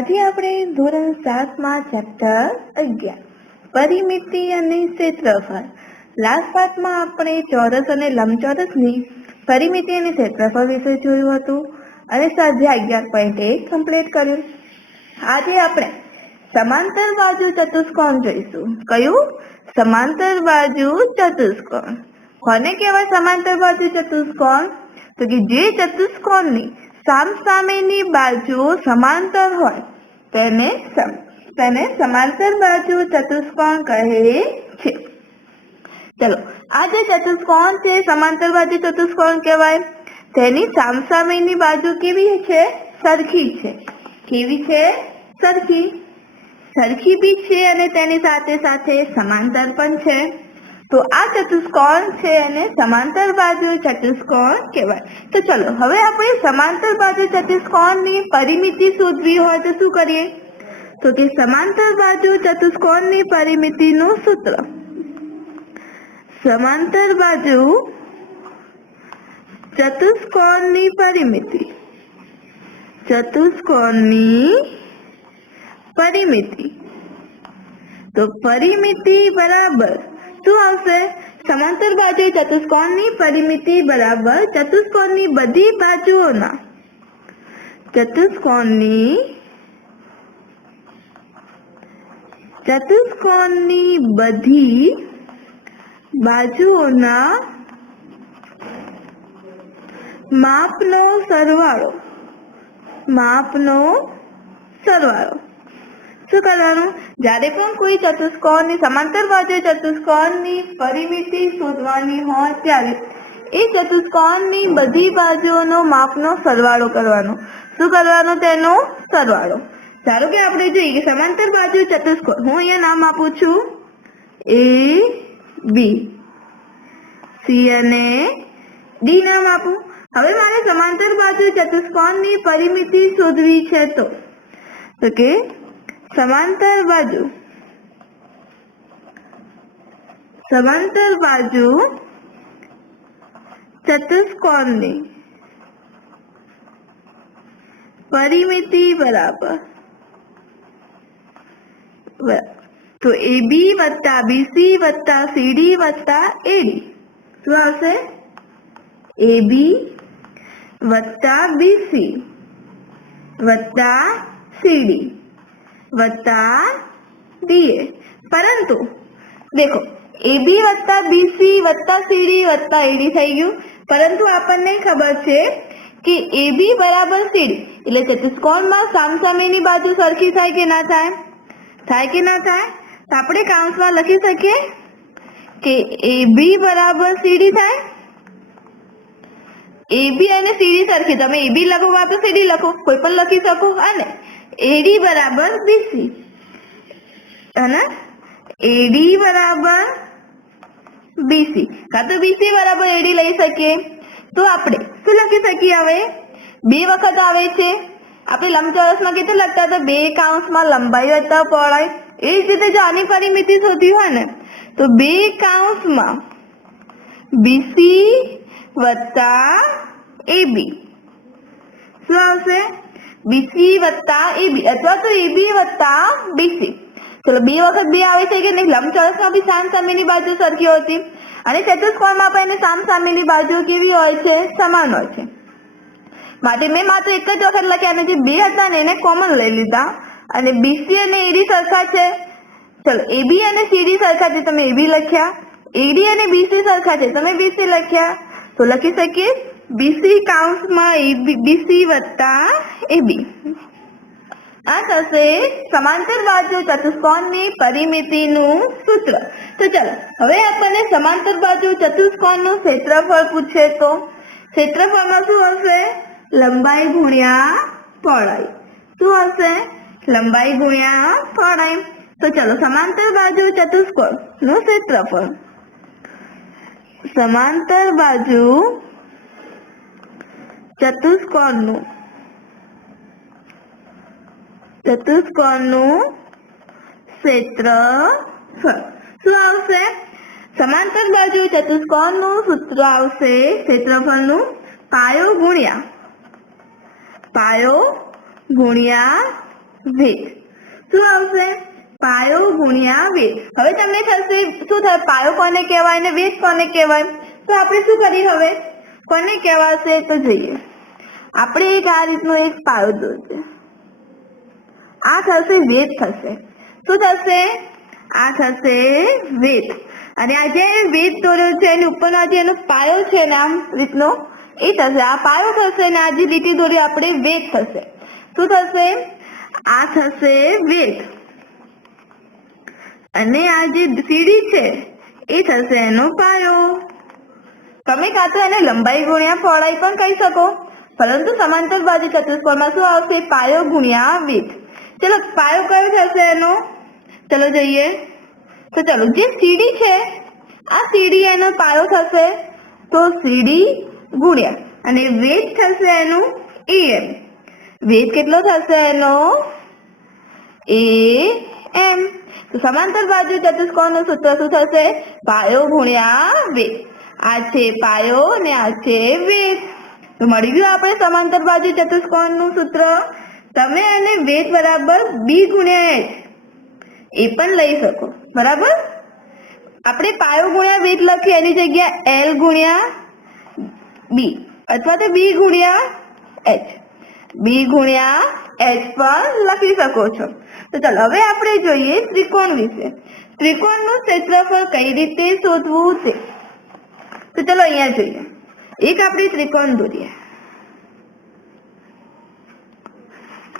આજે આપણે ધોરણ 7 માં ચેપ્ટર 11 પરિમિતિ અને ક્ષેત્રફળ લાસ્ટ પાર્ટમાં આપણે ચોરસ અને લંબચોરસની પરિમિતિ અને ક્ષેત્રફળ વિશે જોયું હતું અને સ્વાધ્યાય 11.1 કમ્પ્લીટ કર્યું. આજે આપણે સમાંતર બાજુ ચતુષ્કોણ જોઈશું. કયું? સમાંતર બાજુ ચતુષ્કોણ. કોને કહેવાય સમાંતર બાજુ ચતુષ્કોણ? તો કે જે ચતુષ્કોણની સામસામેની બાજુઓ સમાંતર હોય તેને સમાંતર બાજુ ચતુષ્કોણ કહે છે. ચલો, આ જે ચતુષ્કોણ છે સમાંતર બાજુ ચતુષ્કોણ કહેવાય. તેની સામસામેની બાજુ કેવી છે? સરખી છે. કેવી છે? સરખી. સરખી બી છે અને તેની સાથે સાથે સમાંતર પણ છે. તો આ ચતુષ્કોણ છે અને સમાંતર બાજુ ચતુષ્કોણ કહેવાય. તો ચલો હવે આપણે સમાંતર બાજુ ચતુષ્કોણની પરિમિતિ શોધવી હોય તો શું કરીએ? તો કે સમાંતર બાજુ ચતુષ્કોણની પરિમિતિનું સૂત્ર. સમાંતર બાજુ ચતુષ્કોણની પરિમિતિ. ચતુષ્કોણની પરિમિતિ. તો પરિમિતિ બરાબર શું આવશે? સમાંતર બાજુ ચતુષ્કોણની પરિમિતિ બરાબર ચતુષ્કોણની બધી બાજુઓના ચતુષ્કોણની બધી બાજુઓના માપનો સરવાળો. માપનો સરવાળો. શું કરવાનું? જ્યારે પણ કોઈ ચતુષ્કોણની સમાંતર બાજુ ચતુષ્કોણની પરિમિતિ શોધવાની હોય ત્યારે એ ચતુષ્કોણની બધી બાજુઓનો માપનો સરવાળો કરવાનો. શું કરવાનો? તેનો સરવાળો. ધારો કે આપણે જોઈએ કે સમાંતર બાજુ ચતુષ્કોણ, હું અહીંયા નામ આપું છું A, B, C અને D નામ આપું. હવે મારે સમાંતર બાજુ ચતુષ્કોણની પરિમિતિ શોધવી છે તો કે સમાંતર બાજુ ચતુષ્કોણની પરિમિતિ બરાબર તો AB વત્તા BC વત્તા CD વત્તા AD. શું આવશે? AB વત્તા BC વત્તા CD વત્તા DA. પરંતુ દેખો AB વત્તા BC વત્તા CD વત્તા AD થઈ ગયું, પરંતુ આપણને ખબર છે કે AB બરાબર CD એટલે ચતુષ્કોણમાં સામસામેની બાજુ સરખી થાય કે ના થાય? થાય કે ના થાય? તો આપણે કૌંસમાં લખી શકીએ કે AB બરાબર CD થાય. AB અને CD સરખી, તમે AB લખો વા તો CD લખો, કોઈ પણ લખી શકો. અને AD બરાબર BC અને AD બરાબર BC કાં તો BC બરાબર AD લઈ શકીએ. તો આપણે શું લખી શકીએ? હવે બે વખત આવે છે. આપણે લંબચોરસમાં કેટલું લખતા હતા? બે કૌંસમાં લંબાઈ વત્તા પહોળાઈ. એ જ રીતે જો આની પરિમિતિ શોધવી હોય ને તો બે કૌંસમાં BC વત્તા AB. શું આવશે? BC વત્તા AB અથવા તો AB વત્તા BC. ચલો બે વખત બે આવે છે કે નહીં? લંબચોરસમાં બી સામસામેની બાજુ સરખી હોતી અને ચતુષ્કોણમાં પણ એની સામસામેની બાજુ કેવી હોય છે? સમાન હોય છે. માટે મેં માત્ર એક જ વખત લખ્યા અને જે બે હતા ને એને કોમન લઈ લીધા અને BC અને AD સરખા છે. ચલો AB અને CD સરખા છે, તમે AB લખ્યા. AD અને BC સરખા છે, તમે BC લખ્યા. તો લખી શકીએ BC કૌંસમાં BC વત્તા AB. આ થશે સમાંતર બાજુ ચતુષ્કોણની પરિમિતિનું સૂત્ર. તો ચાલો હવે આપણને સમાંતર બાજુ ચતુષ્કોણનું ક્ષેત્રફળ પૂછે તો ક્ષેત્રફળમાં શું હશે? લંબાઈ ગુણ્યા પહોળાઈ. શું હશે? લંબાઈ ગુણ્યા પહોળાઈ. તો ચલો સમાંતર બાજુ ચતુષ્કોણનું ક્ષેત્રફળ. સમાંતર બાજુ ચતુષ્કોણનું ક્ષેત્રફળ શું આવશે? સમાંતર બાજુ ચતુષ્કોણનું સૂત્ર આવશે ક્ષેત્રફળનું પાયો ગુણ્યા વેધ. શું આવશે? પાયો ગુણ્યા વેધ. હવે તમને થશે શું થાય? પાયો કોને કહેવાય ને વેધ કોને કહેવાય? તો આપણે શું કરીએ? હવે કોને કહેવાશે તો જોઈએ. આપણે એક આ રીતનો એક પાયો દોરશે. આ થશે વેધ થશે. શું થશે? આ થશે વેધ. અને આ જે વેધ દોર્યો છે એની ઉપરનો જે એનો પાયો છે ને આમ રીતનો એ થશે. આ પાયો થશે ને આ જે લીટી દોરી આપણે વેધ થશે. શું થશે? આ થશે વેધ. અને આ જે સીડી છે એ થશે એનો પાયો. તમે કાં તો એને લંબાઈ ગુણ્યા પહોળાઈ પણ કહી શકો, પરંતુ સમાંતર બાજુ ચતુષ્કોણમાં શું આવશે? પાયો ગુણ્યા વેધ. ચલો પાયો કયો થશે એનો? ચલો જોઈએ. તો ચલો જે સીડી છે આ સીડી એનો પાયો થશે. તો સીડી ગુણ્યા અને વેધ થશે એનું AM. વેધ કેટલો થશે એનો? AM. તો સમાંતર બાજુ ચતુષ્કોણનું સૂત્ર શું થશે? પાયો ગુણ્યા વેધ. આ છે પાયો ને આ છે વેધ. તો મળી ગયું આપણે સમાંતર બાજુ ચતુષ્કોણનું સૂત્ર. તમે એને વેધ બરાબર B ગુણ્યા H એ પણ લઈ શકો. બરાબર? આપણે પાયો ગુણ્યા વેધ લખીએ એની જગ્યા L ગુણ્યા B અથવા તો B ગુણ્યા H, B ગુણ્યા H પણ લખી શકો છો. તો ચાલો હવે આપણે જોઈએ ત્રિકોણ વિશે. ત્રિકોણનું ક્ષેત્રફળ કઈ રીતે શોધવું તે. તો ચલો અહીંયા જોઈએ. એક આપણે ત્રિકોણ દોરીએ.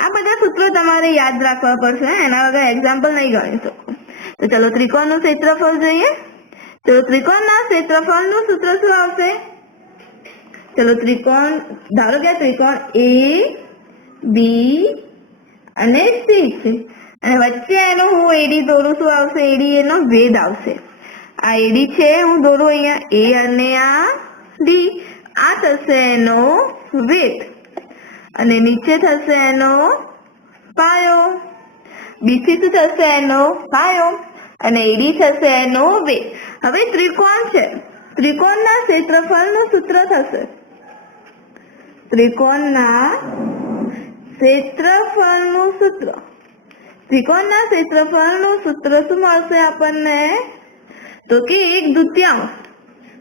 આ બધા સૂત્રો તમારે યાદ રાખવા પડશે, એના વગર એક્ઝામ્પલ નહીં ગણી શકો. તો ચલો ત્રિકોણનું ક્ષેત્રફળ જોઈએ. તો ત્રિકોણના ક્ષેત્રફળનું સૂત્ર શું આવશે? ચલો ત્રિકોણ ધારો કે ત્રિકોણ A B અને C છે અને વચ્ચે એનો હું AD દોરું. શું આવશે? AD એનો વેધ આવશે. આ AD છે હું દોરું અહીંયા A અને આ D. આ થશે એનો વેધ અને નીચે થશે એનો પાયો. BC શું થશે? એનો પાયો અને AD થશે એનો વેધ. હવે ત્રિકોણ છે, ત્રિકોણના ક્ષેત્રફળનું સૂત્ર થશે. ત્રિકોણના ક્ષેત્રફળનું સૂત્ર. ત્રિકોણના ક્ષેત્રફળનું સૂત્ર શું મળશે આપણને? તો કે 1/2.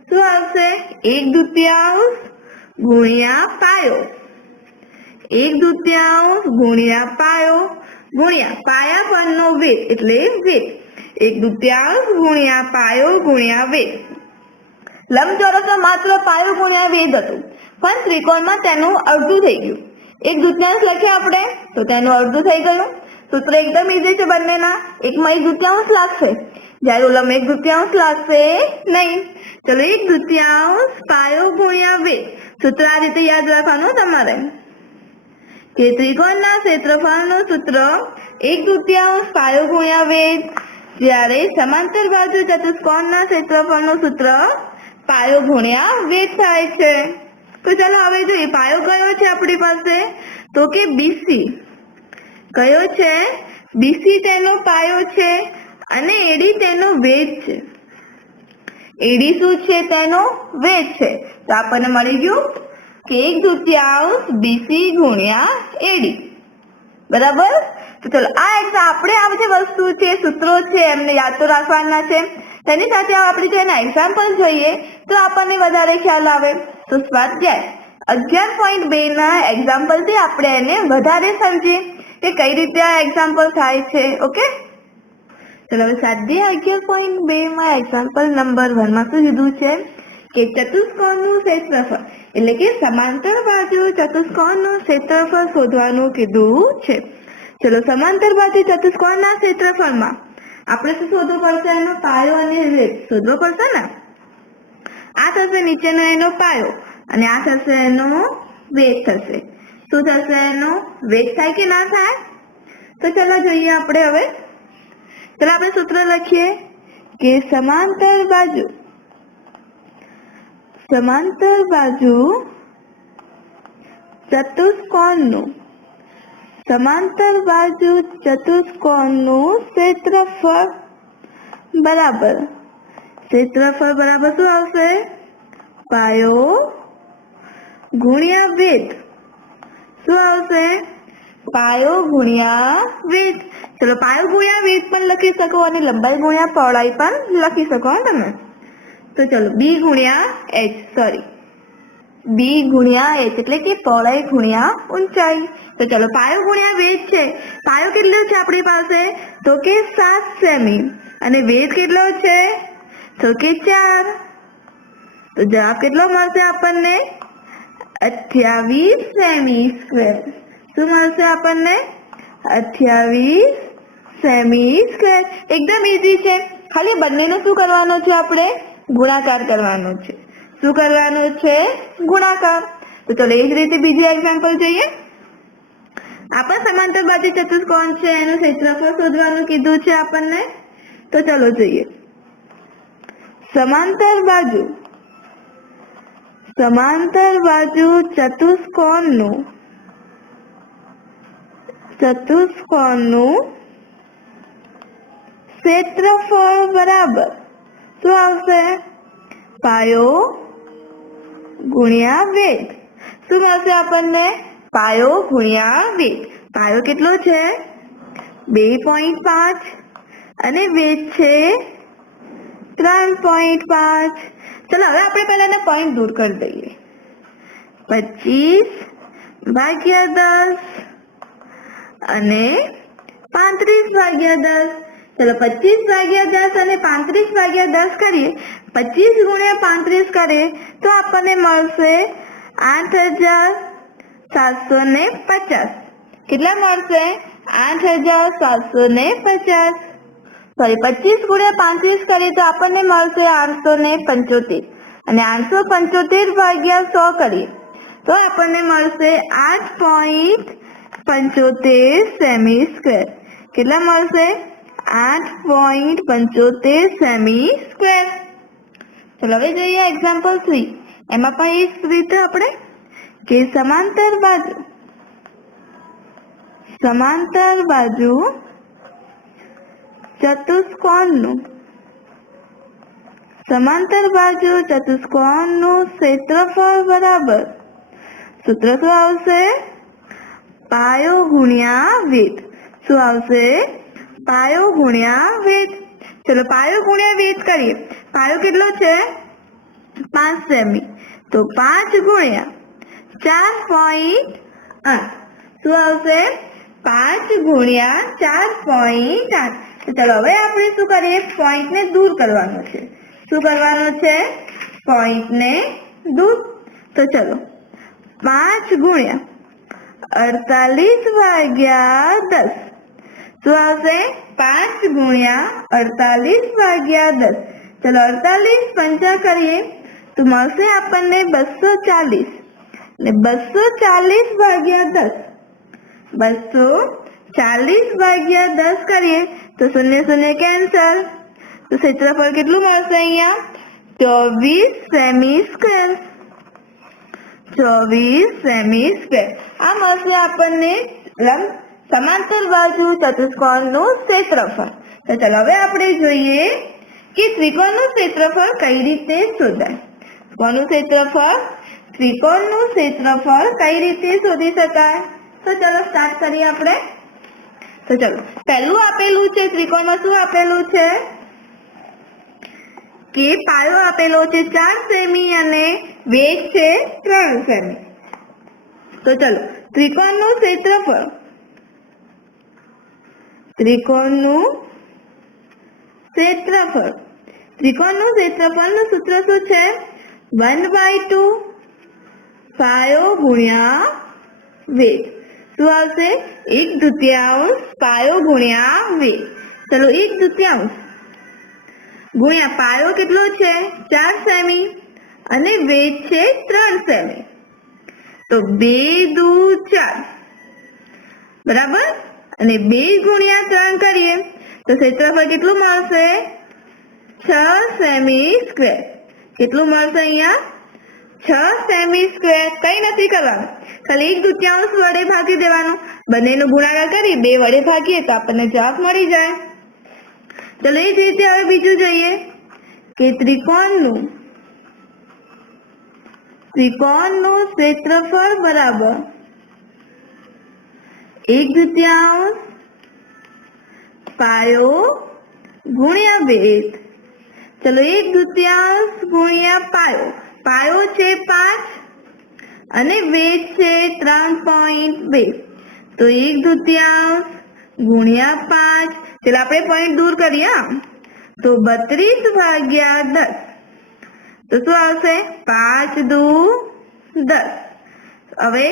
શું આવશે? 1/2 ગુણ્યા પાયો. 1/2 ગુણ્યા પાયો ગુણ્યા પાયા પરનો વેધ એટલે વેધ. 1/2 ગુણ્યા પાયો ગુણ્યા વેધ. લંબચોરસમાં માત્ર પાયો ગુણ્યા વેધ હતું, પણ ત્રિકોણમાં તેનું અડધું થઈ ગયું. 1/2 લખીએ આપણે તો તેનું અડધું થઈ ગયું. સૂત્ર એકદમ ઈઝી છે બંનેના. એકમાં 1/2 લાગશે જ્યારે ઓલામાં 1/2 લાગશે નહીં. ચલો 1/2 પાયો ગુણ્યા વેધ. સૂત્ર આ રીતે યાદ રાખવાનું તમારે કે ત્રિકોણના ક્ષેત્રફળનું સૂત્ર 1/2 પાયો ગુણ્યા વેધ, જ્યારે સમાંતર બાજુ ચતુષ્કોણના ક્ષેત્રફળનું સૂત્ર પાયો ગુણ્યા વેધ થાય છે. તો ચાલો હવે જોઈએ પાયો કયો છે આપણી પાસે? તો કે BC. કયો છે? BC તેનો પાયો છે અને AD તેનો વેધ છે. AD શું છે? તેનો વેધ છે. તો આપણને મળી ગયું કે 1/2 BC ગુણ્યા AD. બરાબર? તો ચલો આપણે આ જે વસ્તુ છે સૂત્રો છે એમને યાદ તો રાખવાના છે. તેની સાથે આપણે જો એના એક્ઝામ્પલ જોઈએ તો આપણને વધારે ખ્યાલ આવે. તો સ્વાધ્યાય 11.2 ના એક્ઝામ્પલથી આપણે એને વધારે સમજીએ કે કઈ રીતે આ એક્ઝામ્પલ થાય છે. ઓકે, ચલો હવે સ્વાધ્યાય 11.2 માં એક્ઝામ્પલ નંબર 1 માં શું કીધું છે કે ચતુષ્કોણનું ક્ષેત્રફળ એટલે કે સમાંતર બાજુ ચતુષ્કોણનું ક્ષેત્રફળ શોધવાનું કીધું છે. ચલો સમાંતર બાજુ ચતુષ્કોણના ક્ષેત્રફળમાં આપણે શું શોધવું પડશે? એનો પાયો અને વેધ શોધવો પડશે ને. આ થશે નીચેનો એનો પાયો અને આ થશે એનો વેધ થશે. શું થશે? એનો વેધ થાય કે ના થાય? તો ચલો જોઈએ આપણે હવે. ચલો આપણે સૂત્ર લખીએ કે સમાંતર બાજુ ચતુષ્કોણનું ક્ષેત્રફળ બરાબર શું આવશે? પાયો ગુણ્યા વેધ. શું આવશે? પાયો ગુણ્યા વેધ. ચલો પાયો ગુણ્યા વેધ પણ લખી શકો અને લંબાઈ ગુણ્યા પહોળાઈ પણ લખી શકો તમે. તો ચલો બી ગુણ્યા એચ, સોરી બી ગુણ્યા એચ એટલે કે પહોળાઈ ગુણ્યા ઊંચાઈ. તો ચલો પાયો ગુણ્યા વેધ છે. પાયો કેટલો છે આપણી પાસે? તો કે 7 સેમી અને વેધ કેટલો છે? તો કે 4. તો જવાબ કેટલો મળશે આપણને? 28 સેમી સ્ક્વેર. શું મળશે આપણને? 28 સેમી સ્ક્વેર. એકદમ ઈઝી છે. ખાલી બંનેનો શું કરવાનો છે? આપણે ગુણાકાર કરવાનો છે. શું કરવાનો છે? ગુણાકાર. તો ચલો એ જ રીતે બીજી એક્ઝામ્પલ જોઈએ. આપણ સમાંતર બાજુ ચતુષ્કોણ છે, એનું ક્ષેત્રફળ શોધવાનું કીધું છે આપણને. તો ચલો જોઈએ. સમાંતર બાજુ ચતુષ્કોણનું ક્ષેત્રફળ બરાબર શું આવશે? પાયો ગુણ્યા વેધ. શું મળશે આપણને? પાયો ગુણ્યા વેધ. પાયો કેટલો છે? 2.5 અને વેધ છે 3.5. ચલો હવે આપણે પહેલાના પોઈન્ટ દૂર કરી દઈએ. 25/10 અને 35/10. ચલો 25/10 અને 35/10 કરીએ. 25 ગુણ્યા 35 કરીએ તો આપણને મળશે 8750. કેટલા મળશે? 8750. સોરી 25 ગુણ્યા 35 કરીએ તો આપણને મળશે 875 અને 875/100 કરીએ તો આપણને મળશે 8.75 સેમી સ્ક્વેર. કેટલા મળશે? 8.75 સેમી સ્ક્વેર. ચલો હવે જોઈએ એક્ઝામ્પલ 3. એમાં પણ એ જ રીતે આપણે કે સમાંતર બાજુ ચતુષ્કોણનું ક્ષેત્રફળ બરાબર સૂત્ર શું આવશે? પાયો ગુણ્યા વેધ. શું આવશે? પાયો ગુણ્યા વેધ. ચલો પાયો ગુણ્યા વેધ કરીએ. પાયો કેટલો છે? 5 સેમી. તો 5 ગુણ્યા 4.8. શું આવશે? 5 ગુણ્યા 4.8. તો ચલો હવે આપણે શું કરીએ? પોઈન્ટને દૂર કરવાનો છે. શું કરવાનું છે? પોઈન્ટને દૂર. તો ચલો 5 ગુણ્યા 48/10. શું આવશે? 5 ગુણ્યા 48/10. ચલો 48 પંચા કરીએ તો મળશે આપણને 240 ને 240/10. 240/10 કરીએ તો 0 0 કેન્સલ. તો ક્ષેત્રફળ કેટલું મળશે અહીંયા? 24 સેમી સ્ક્વેર. 24 semi square. આ મળશે આપણને સમાંતર બાજુ ચતુષ્કોણનું ક્ષેત્રફળ. તો ચાલો હવે આપણે જોઈએ કે ત્રિકોણનું ક્ષેત્રફળ કઈ રીતે શોધાય. કોનું ક્ષેત્રફળ? ત્રિકોણનું ક્ષેત્રફળ કઈ રીતે શોધી શકાય? તો ચલો સ્ટાર્ટ કરીએ આપણે. તો ચલો પહેલું આપેલું છે ત્રિકોણમાં શું આપેલું છે કે પાયો આપેલો છે 4 સેમી અને વેધ છે 3 સેમી. તો ચલો ત્રિકોણનું ક્ષેત્રફળનું સૂત્ર શું છે? 1/2 પાયો ગુણ્યા વેધ. શું આવશે? 1/2 પાયો ગુણ્યા વેધ. ચલો 1/2 ગુણ્યા પાયો કેટલો છે? 4 સેમી અને વેધ છે 3 સેમી. તો 2 દુ 4 બરાબર. અને 2 ગુણ્યા 3 કરીએ તો ક્ષેત્રફળ કેટલું મળશે? 6 સેમી સ્ક્વેર. કેટલું મળશે અહીંયા? 6 સેમી સ્ક્વેર. કઈ નથી કરવાનું, ખાલી 1/2 વડે ભાગી દેવાનું. બંનેનો ગુણાકાર કરી 2 વડે ભાગીએ તો આપણને જવાબ મળી જાય. ચલો એ જ રીતે હવે બીજું જોઈએ કે ત્રિકોણનું ક્ષેત્રફળ બરાબર 1/2 પાયો ગુણ્યા વેધ. ચલો 1/2 ગુણ્યા પાયો. પાયો છે 5 અને વેધ છે 3.2. તો 1/2 ગુણ્યા 5. ચલો આપણે પોઈન્ટ દૂર કરીએ. તો 32/10. તો શું આવશે? 5 દુ 10. હવે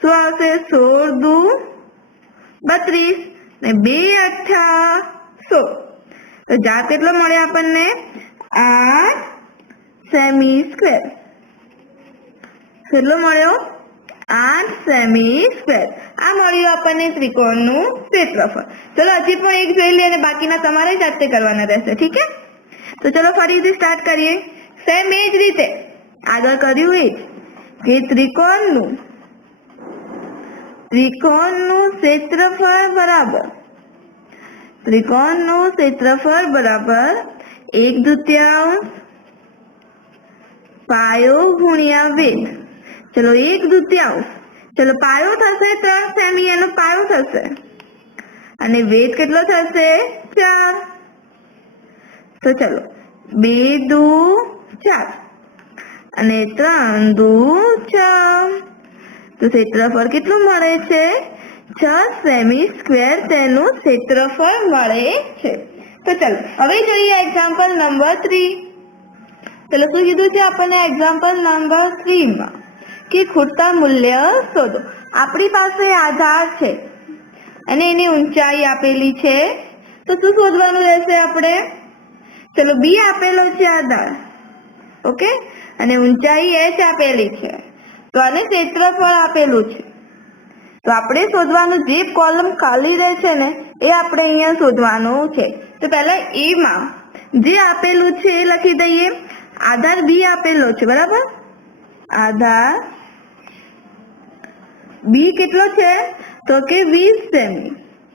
શું આવશે? 16 દુ 32 ને 2 અઠ્ઠા 16. તો જાત કેટલો મળે આપણને? 8 સેમી સ્ક્વેર. કેટલો મળ્યો? 8 સેમી સ્ક્વેર. આ મળ્યું આપણને ત્રિકોણનું ક્ષેત્રફળ. ચલો હજી પણ એક જોઈ લઈએ અને બાકીના તમારે જાતે કરવાના રહેશે. ઠીક છે? તો ચલો ફરીથી સ્ટાર્ટ કરીએ. સેમ એ જ રીતે આગળ કર્યું એ જ કે ત્રિકોણનું ક્ષેત્રફળ બરાબર 1/2 પાયો ગુણ્યા વેધ. ચલો 1/2. ચલો પાયો થશે 3 સેમી, એનો પાયો થશે અને વેધ કેટલો થશે? 4. તો ચલો 2 દુ 4 અને 3 દુ 6. તો ક્ષેત્રફળ કેટલું મળે છે? 6 સેમી સ્ક્વેર તેનું ક્ષેત્રફળ મળે છે. તો ચલો હવે જોઈએ એક્ઝામ્પલ નંબર 3. ચલો શું કીધું છે આપણને એક્ઝામ્પલ નંબર 3 માં કે ખૂટતા મૂલ્ય શોધો. આપણી પાસે આધાર છે અને એની ઊંચાઈ આપેલી છે. તો શું શોધવાનું રહેશે આપણે? ચલો બી આપેલો છે આધાર, ઓકે, અને ઊંચાઈ h આપેલી છે. તો આને ક્ષેત્રફળ આપેલું છે. તો આપણે શોધવાનું જે કોલમ ખાલી રહે છે ને એ આપણે અહીંયા શોધવાનું છે. તો પહેલા એ માં જે આપેલું છે એ લખી દઈએ. આધાર બી આપેલો છે, બરાબર. આધાર બી કેટલો છે? તો કે 20 સેમી.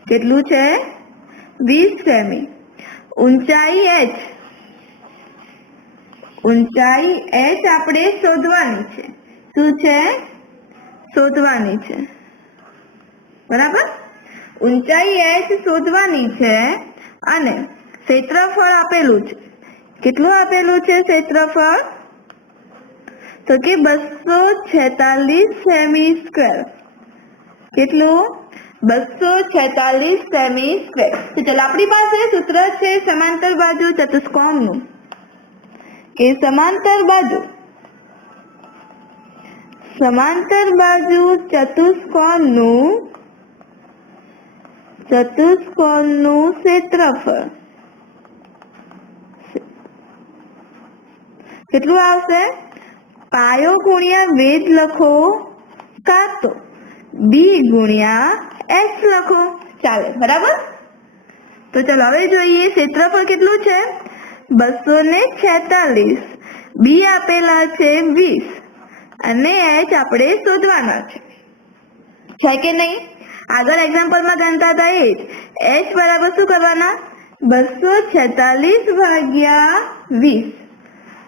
કેટલું છે? 20 સેમી. ઊંચાઈ h આપણે શોધવાની છે. શું છે? શોધવાની છે, બરાબર. ઊંચાઈ h શોધવાની છે અને ક્ષેત્રફળ આપેલું છે. કેટલું આપેલું છે ક્ષેત્રફળ? તો કે 246 સેમી સ્ક્વેર. કેટલું? 246 સેમી સ્ક્વેર. તો ચલો આપણી પાસે સૂત્ર છે સમાંતર બાજુ ચતુષ્કોણનું કે સમાંતર બાજુ ચતુષ્કોણનું ક્ષેત્રફળ કેટલું આવશે? પાયો ગુણ્યા વેધ લખો કાં તો બી ગુણ્યા h લખો, ચાલે, બરાબર. તો ચલો હવે જોઈએ ક્ષેત્રફળ કેટલું છે? 246. બી આપેલા છે 20 અને h આપણે શોધવાના છે કે નહીં? આગળ એક્ઝામ્પલમાં ગણતા હતા એ જ. h બરાબર શું કરવાના? 246/20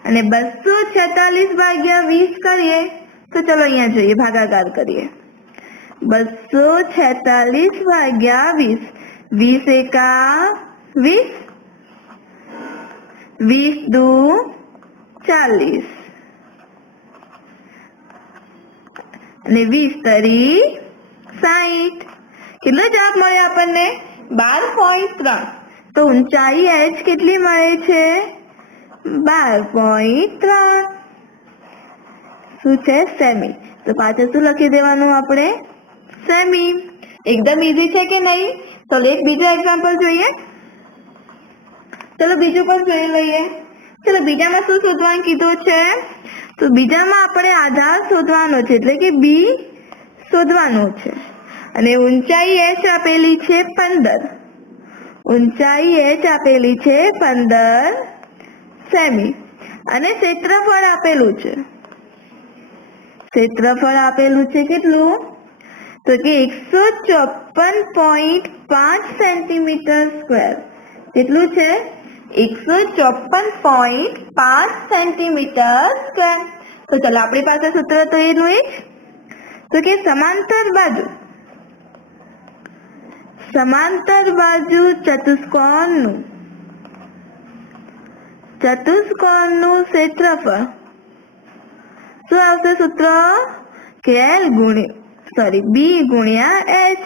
અને 246/20 કરીએ તો ચલો અહીંયા જોઈએ, ભાગાકાર કરીએ. 246/20. 20 એકા 20, 20 દુ 40 અને 20 તરી 60. કેટલો જવાબ મળે આપણને? 12.3. તો ઊંચાઈ h કેટલી મળે છે? 12.3. શું છે? સેમી. તો પાછળ શું લખી દેવાનું આપણે? સેમી. એકદમ ઈઝી છે કે નહીં? તો એક બીજો એક્ઝામ્પલ જોઈએ. ચલો બીજું પણ જોઈ લઈએ. ચલો બીજામાં શું શોધવાનું કીધું છે? તો બીજામાં આપણે આધાર શોધવાનો છે, એટલે કે બી શોધવાનો છે અને ઊંચાઈ h આપેલી છે 15. ઊંચાઈ h આપેલી છે 15 સેમી અને ક્ષેત્રફળ આપેલું છે. ક્ષેત્રફળ આપેલું છે કેટલું? તો કે 154.5 સેન્ટીમીટર સ્ક્વેર. કેટલું છે? 154.5 સેન્ટીમીટર સ્ક્વેર. તો ચલો આપણી પાસે સૂત્ર તો એનું એ જ. તો કે સમાંતર બાજુ સમાંતર બાજુ ચતુષ્કોણનું ક્ષેત્રફળ શું આવશે સૂત્ર કે બી ગુણ્યા એચ.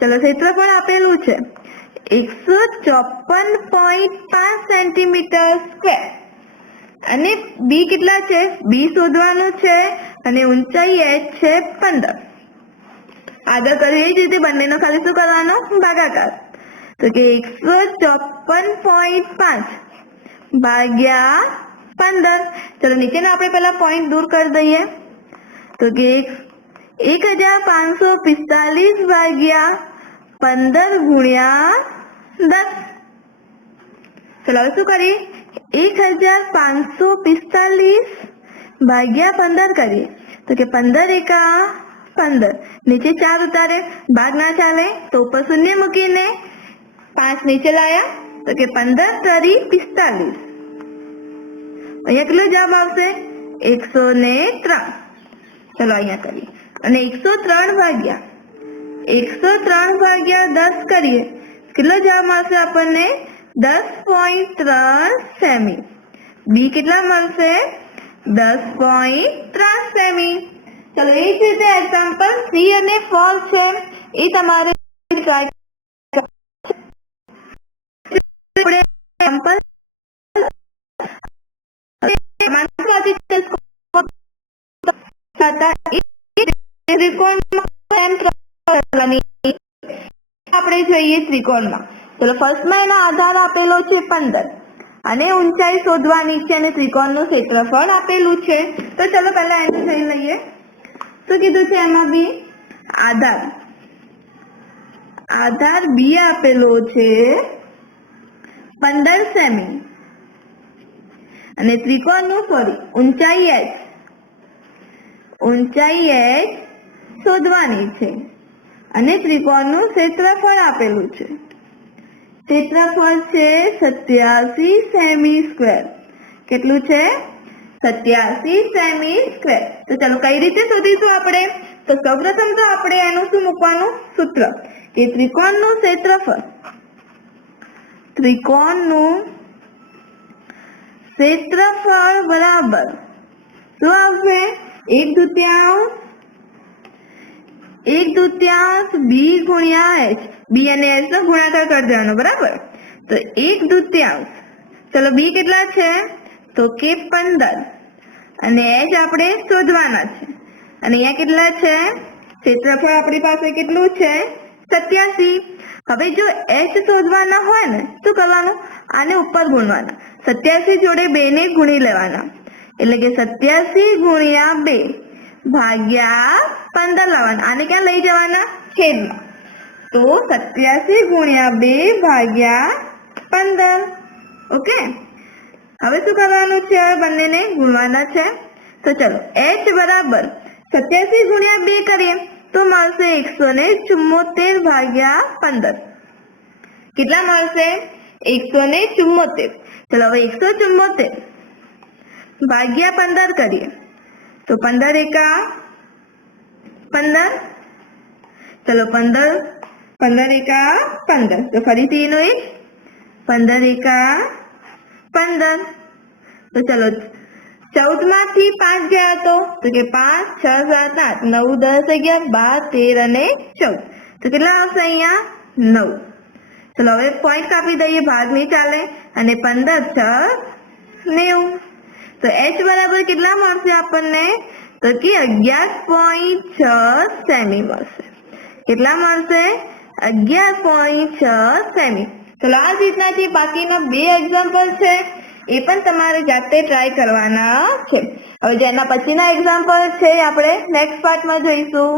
ચલો ક્ષેત્રફળ આપેલું છે 154.5 સેન્ટીમીટર સ્ક્વેર અને બી કેટલા છે બી શોધવાનું છે અને ઊંચાઈ એચ છે 15. આગળ કર્યું એ જ રીતે બંનેનો ખાલી શું કરવાનો ભાગાકાર. તો કે 154.5 ભાગ્યા 15. ચલો નીચેના આપણે પહેલા પોઈન્ટ દૂર કરી દઈએ. તો કે 1545 ભાગ્યા 15 ગુણ્યા 10. ચલો હવે શું કરીએ 1545 ભાગ્યા 15 કરીએ. તો કે 15 એકા 15 નીચે 4 ઉતારે ભાગ ના ચાલે તો ઉપર શૂન્ય મૂકીને 5 નીચે લાયા. તો કે 15 તરી 45. અહીંયા કેટલો જવાબ આવશે 103. ચલો અહીંયા કરીએ અને 103 ભાગ્યા 10 કરીએ કેટલો જવાબ મળશે આપણને 10.3 સેમી. બી કેટલા મળશે 10.3 સેમી. ચલો એ જ રીતે એક્ઝામ્પલ 3 અને 4 છે એ તમારે ટ્રાય આપણે જોઈએ ત્રિકોણમાં. ચલો ફર્સ્ટમાં એનો આધાર આપેલો છે 15 અને ઊંચાઈ શોધવાની છે અને ત્રિકોણનું ક્ષેત્રફળ આપેલું છે. તો ચલો પહેલા એને જોઈ લઈએ. શું કીધું છે એમાં બી આધાર બી આપેલો છે 15 સેમી અને ત્રિકોણનું ઊંચાઈ એચ શોધવાની છે અને ત્રિકોણનું ક્ષેત્રફળ આપેલું છે. ક્ષેત્રફળ છે 87 સેમી સ્ક્વેર. કેટલું છે 87 સેમી સ્ક્વેર. તો ચાલો કઈ રીતે શોધીશું આપણે. તો સૌપ્રથમ તો આપણે એનું શું મૂકવાનું સૂત્ર કે ત્રિકોણનું ક્ષેત્રફળ બરાબર શું આવશે 1/2 બી ગુણ્યા એચ. બી અને એચ નો ગુણાકાર કરી દેવાનો બરાબર. તો 1/2. ચલો બી કેટલા છે તો કે 15 અને એચ આપણે શોધવાના છે અને અહીંયા કેટલા છે ક્ષેત્રફળ આપણી પાસે કેટલું છે 87. હવે જો એચ શોધવાના હોય ને શું કરવાનું આને ઉપર ગુણવાના 87 જોડે 2 ને ગુણી લેવાના એટલે કે 87 ગુણ્યા 2 ભાગ્યા 15 લાવવાના. આને ક્યાં લઈ જવાના છેદમાં. તો 87 ગુણ્યા 2 ભાગ્યા 15. ઓકે હવે શું કરવાનું છે બંનેને ગુણવાના છે. તો ચલો h બરાબર 87 ગુણ્યા 2 કરીએ તો મળશે 174 ભાગ્યા 15. કેટલા મળશે 174. ચલો હવે 174 ભાગ્યા 15 કરીએ તો 15 એકા 15. ચલો 15 એકા 15. તો ફરીથી એનો 15 એકા 15. તો ચલો 14 માંથી 5 ગયા તો કે 5 6 7 8 9 10 11 12 13 અને 14. તો કેટલા આવશે અહીંયા 9. ચલો હવે પોઈન્ટ કાપી દઈએ ભાગ નહીં ચાલે અને 15 6 90. તો h બરાબર કેટલા મળશે આપણને તો કે 11.6 સેમી મળશે. કેટલા મળશે 11.6 સેમી. ચલો આ જ રીતના જે બાકીના 2 એક્ઝામ્પલ છે એ પણ તમારે જાતે ટ્રાય કરવાના છે. હવે જેના પછીના એક્ઝામ્પલ છે આપણે નેક્સ્ટ પાર્ટમાં જોઈશું.